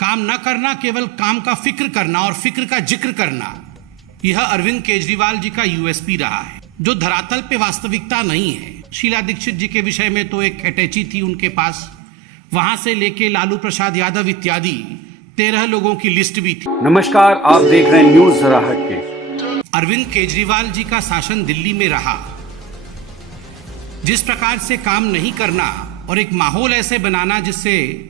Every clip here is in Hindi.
काम न करना, केवल काम का फिक्र करना और फिक्र का जिक्र करना, यह अरविंद केजरीवाल जी का यूएसपी रहा है, जो धरातल पे वास्तविकता नहीं है। शीला दीक्षित जी के विषय में तो एक अटैची थी उनके पास, वहां से लेके लालू प्रसाद यादव इत्यादि 13 लोगों की लिस्ट भी थी। नमस्कार, आप देख रहे हैं न्यूज जरा हटके। अरविंद केजरीवाल जी का शासन दिल्ली में रहा, जिस प्रकार से काम नहीं करना और एक माहौल ऐसे बनाना जिससे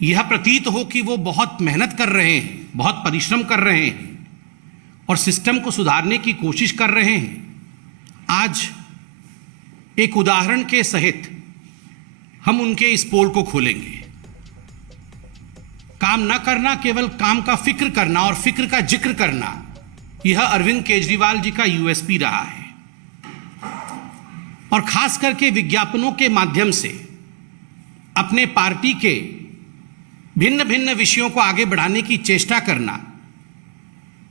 यह प्रतीत हो कि वो बहुत मेहनत कर रहे हैं, बहुत परिश्रम कर रहे हैं और सिस्टम को सुधारने की कोशिश कर रहे हैं। आज एक उदाहरण के सहित हम उनके इस पोल को खोलेंगे। काम न करना, केवल काम का फिक्र करना और फिक्र का जिक्र करना, यह अरविंद केजरीवाल जी का यूएसपी रहा है। और खास करके विज्ञापनों के माध्यम से अपने पार्टी के भिन्न भिन्न विषयों को आगे बढ़ाने की चेष्टा करना,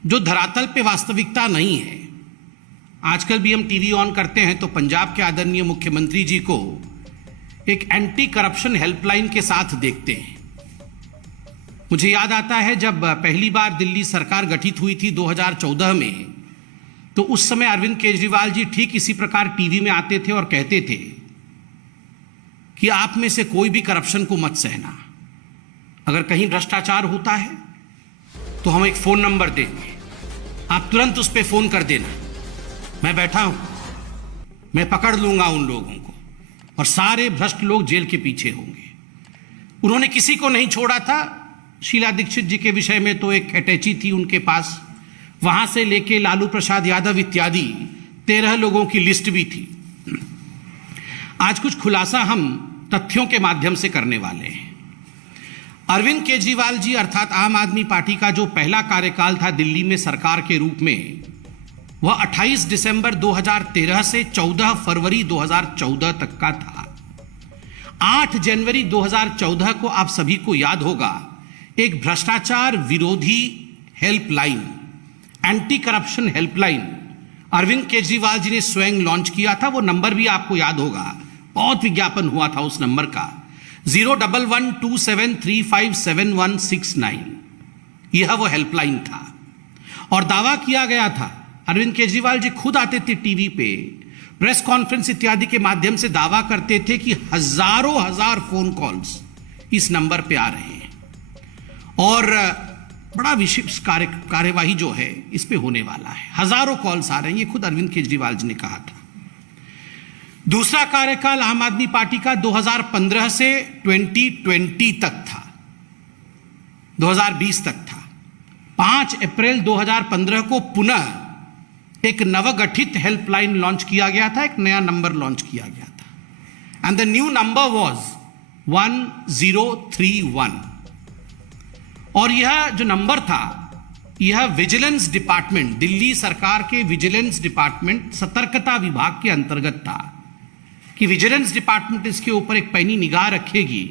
जो धरातल पे वास्तविकता नहीं है। आजकल भी हम टीवी ऑन करते हैं तो पंजाब के आदरणीय मुख्यमंत्री जी को एक एंटी करप्शन हेल्पलाइन के साथ देखते हैं। मुझे याद आता है जब पहली बार दिल्ली सरकार गठित हुई थी 2014 में, तो उस समय अरविंद केजरीवाल जी ठीक इसी प्रकार टीवी में आते थे और कहते थे कि आप में से कोई भी करप्शन को मत सहना, अगर कहीं भ्रष्टाचार होता है तो हम एक फोन नंबर देंगे, आप तुरंत उस पर फोन कर देना, मैं बैठा हूं, मैं पकड़ लूंगा उन लोगों को और सारे भ्रष्ट लोग जेल के पीछे होंगे। उन्होंने किसी को नहीं छोड़ा था। शीला दीक्षित जी के विषय में तो एक अटैची थी उनके पास, वहां से लेके लालू प्रसाद यादव इत्यादि 13 लोगों की लिस्ट भी थी। आज कुछ खुलासा हम तथ्यों के माध्यम से करने वाले हैं। अरविंद केजरीवाल जी अर्थात आम आदमी पार्टी का जो पहला कार्यकाल था दिल्ली में सरकार के रूप में, वह 28 दिसंबर 2013 से 14 फरवरी 2014 तक का था। 8 जनवरी 2014 को आप सभी को याद होगा, एक भ्रष्टाचार विरोधी helpline, anti corruption helpline Arvind Kejriwal ji ने स्वयं लॉन्च किया था। वो नंबर भी आपको याद होगा, बहुत विज्ञापन हुआ था उस नंबर का, 01127357169। यह वो हेल्पलाइन था और दावा किया गया था, अरविंद केजरीवाल जी खुद आते थे टीवी पे, प्रेस कॉन्फ्रेंस इत्यादि के माध्यम से दावा करते थे कि हजारों हजार फोन कॉल्स इस नंबर पे आ रहे हैं और बड़ा विशेष कार्यवाही जो है इस पे होने वाला है। हजारों कॉल्स आ रहे हैं, ये खुद अरविंद केजरीवाल जी ने कहा था। दूसरा कार्यकाल आम आदमी पार्टी का 2015 से 2020 तक था, 2020 तक था। 5 अप्रैल 2015 को पुनः एक नवगठित हेल्पलाइन लॉन्च किया गया था, एक नया नंबर लॉन्च किया गया था and the new number was 1031। और यह जो नंबर था, यह विजिलेंस डिपार्टमेंट, दिल्ली सरकार के विजिलेंस डिपार्टमेंट सतर्कता विभाग के अंतर्गत था कि विजिलेंस डिपार्टमेंट इसके ऊपर एक पैनी निगाह रखेगी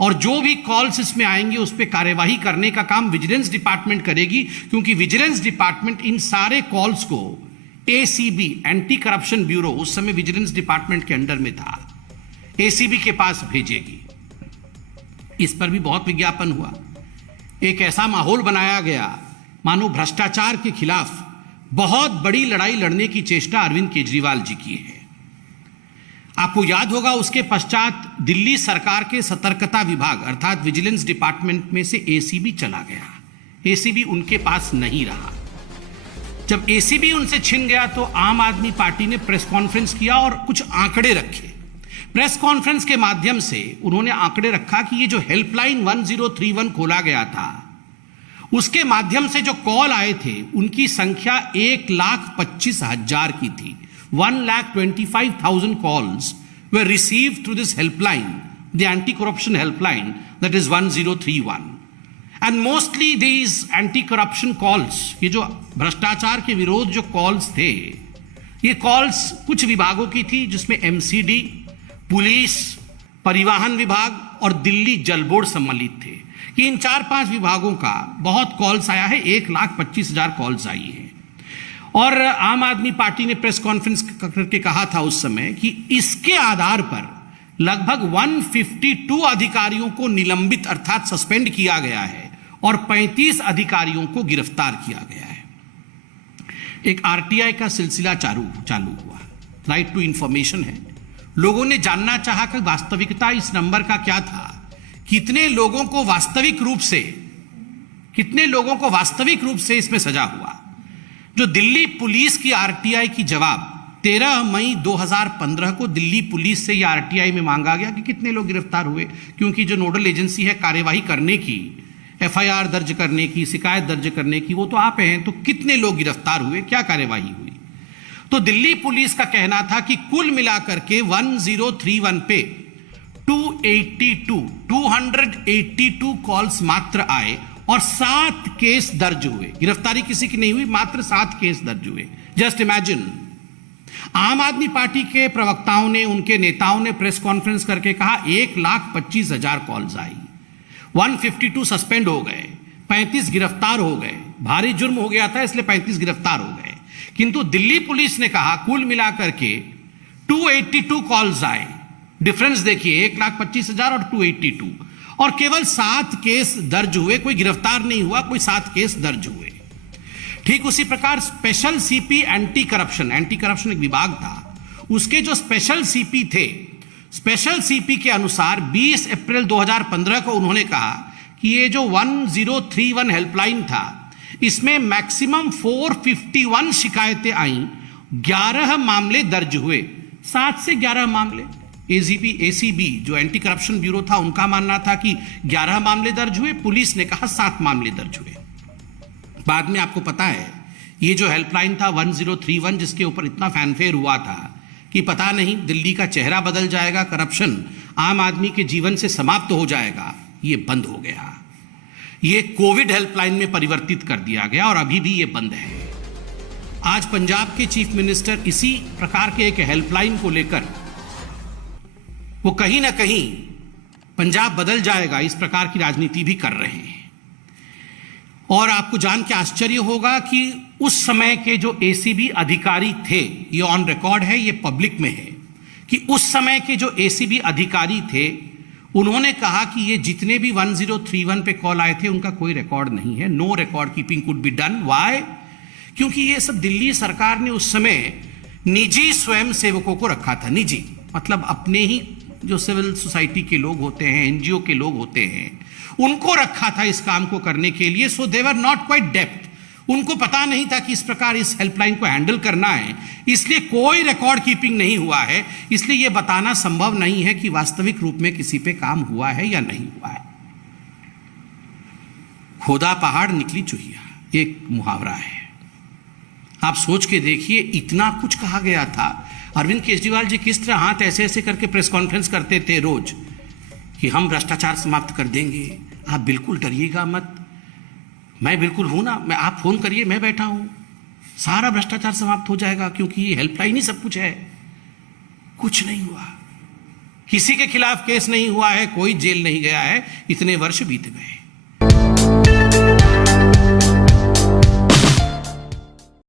और जो भी कॉल्स इसमें आएंगे उस पर कार्यवाही करने का काम विजिलेंस डिपार्टमेंट करेगी, क्योंकि विजिलेंस डिपार्टमेंट इन सारे कॉल्स को एसीबी, एंटी करप्शन ब्यूरो, उस समय विजिलेंस डिपार्टमेंट के अंडर में था, एसीबी के पास भेजेगी। इस पर भी बहुत विज्ञापन हुआ। एक ऐसा माहौल बनाया गया मानो भ्रष्टाचार के खिलाफ बहुत बड़ी लड़ाई लड़ने की चेष्टा अरविंद केजरीवाल जी की है। आपको याद होगा उसके पश्चात दिल्ली सरकार के सतर्कता विभाग अर्थात विजिलेंस डिपार्टमेंट में से एसीबी चला गया। एसीबी उनके पास नहीं रहा। जब एसीबी उनसे छिन गया तो आम आदमी पार्टी ने प्रेस कॉन्फ्रेंस किया और कुछ आंकड़े रखे। प्रेस कॉन्फ्रेंस के माध्यम से उन्होंने आंकड़े रखा कि ये जो हेल्पलाइन 1031 खोला गया था, उसके माध्यम से जो कॉल आए थे उनकी संख्या 1,25,000 की थी। 1,25,000 calls were received through this helpline, the anti-corruption helpline, that is 1031. And mostly these anti-corruption calls, ये जो भ्रष्टाचार के विरोध जो calls थे, ये calls कुछ विभागों की थी जिसमें MCD, पुलिस, परिवहन विभाग और दिल्ली जल बोर्ड सम्मिलित थे कि इन 4-5 विभागों का बहुत कॉल्स आया है। 1,25,000 कॉल्स आई है और आम आदमी पार्टी ने प्रेस कॉन्फ्रेंस करके कहा था उस समय कि इसके आधार पर लगभग 152 अधिकारियों को निलंबित अर्थात सस्पेंड किया गया है और 35 अधिकारियों को गिरफ्तार किया गया है। एक आरटीआई का सिलसिला चालू हुआ। राइट टू इंफॉर्मेशन है। लोगों ने जानना चाहा कि वास्तविकता इस नंबर का क्या था, कितने लोगों को वास्तविक रूप से इसमें सजा हुआ। जो दिल्ली पुलिस की आरटीआई की जवाब 13 मई 2015 को दिल्ली पुलिस से यह आरटीआई में मांगा गया कि कितने लोग गिरफ्तार हुए, क्योंकि जो नोडल एजेंसी है कार्यवाही करने की, एफआईआर दर्ज करने की, शिकायत दर्ज करने की, वो तो आप हैं। तो कितने लोग गिरफ्तार हुए, क्या कार्यवाही हुई। तो दिल्ली पुलिस का कहना था कि कुल मिलाकर के 1031 पे 282 कॉल्स मात्र आए और 7 केस दर्ज हुए। गिरफ्तारी किसी की नहीं हुई, मात्र 7 केस दर्ज हुए। Just imagine. आम आदमी पार्टी के प्रवक्ताओं ने, उनके नेताओं ने प्रेस कॉन्फ्रेंस करके कहा 1,25,000 कॉल्स आई, 152 सस्पेंड हो गए, 35 गिरफ्तार हो गए। भारी जुर्म हो गया था इसलिए 35 गिरफ्तार हो गए। किंतु दिल्ली पुलिस ने कहा कुल मिलाकर के 282 कॉल्स आए। डिफरेंस देखिए, 1,25,000 और 282, और केवल 7 केस दर्ज हुए। कोई गिरफ्तार नहीं हुआ, कोई 7 केस दर्ज हुए। ठीक उसी प्रकार स्पेशल सीपी एंटी करप्शन एक विभाग था, उसके जो स्पेशल सीपी थे, स्पेशल सीपी के अनुसार 20 अप्रैल 2015 को उन्होंने कहा कि ये जो 1031 हेल्पलाइन था, इसमें मैक्सिमम 451 शिकायतें आईं, 11 मामले दर्ज हुए। 7 से 11 मामले। एसीबी जो एंटी करप्शन ब्यूरो था, उनका मानना था कि 11 मामले दर्ज हुए, पुलिस ने कहा 7 मामले दर्ज हुए। बाद में आपको पता है ये जो हेल्पलाइन था 1031, जिसके ऊपर इतना फैनफेयर हुआ था कि पता नहीं दिल्ली का चेहरा बदल जाएगा, करप्शन आम आदमी के जीवन से समाप्त हो जाएगा, ये बंद हो गया। ये कोविड हेल्पलाइन में परिवर्तित कर दिया गया और अभी भी ये बंद है। आज पंजाब के चीफ मिनिस्टर इसी प्रकार के एक हेल्पलाइन को लेकर वो कहीं ना कहीं पंजाब बदल जाएगा इस प्रकार की राजनीति भी कर रहे हैं। और आपको जान के आश्चर्य होगा कि उस समय के जो एसीबी अधिकारी थे, ये ऑन रिकॉर्ड है, ये पब्लिक में है, कि उस समय के जो एसीबी अधिकारी थे, उन्होंने कहा कि ये जितने भी 1031 पे कॉल आए थे उनका कोई रिकॉर्ड नहीं है। No record keeping could be done. Why? क्योंकि ये सब दिल्ली सरकार ने उस समय निजी स्वयं सेवकों को रखा था। निजी मतलब अपने ही जो सिविल सोसाइटी के लोग होते हैं, एनजीओ के लोग होते हैं, उनको रखा था इस काम को करने के लिए। सो दे वर नॉट क्वाइट डेप्थ। उनको पता नहीं था कि इस प्रकार इस हेल्पलाइन को हैंडल करना है, इसलिए कोई रिकॉर्ड कीपिंग नहीं हुआ है। इसलिए यह बताना संभव नहीं है कि वास्तविक रूप में किसी पे काम हुआ है या नहीं हुआ है। खोदा पहाड़ निकली चुहिया, एक मुहावरा है। आप सोच के देखिए, इतना कुछ कहा गया था। अरविंद केजरीवाल जी किस तरह हाथ ऐसे ऐसे करके प्रेस कॉन्फ्रेंस करते थे रोज कि हम भ्रष्टाचार समाप्त कर देंगे, आप बिल्कुल डरिएगा मत, मैं बिल्कुल हूं ना, मैं आप फोन करिए, मैं बैठा हूं, सारा भ्रष्टाचार समाप्त हो जाएगा, क्योंकि ये हेल्पलाइन ही सब कुछ है। कुछ नहीं हुआ, किसी के खिलाफ केस नहीं हुआ है, कोई जेल नहीं गया है, इतने वर्ष बीत गए।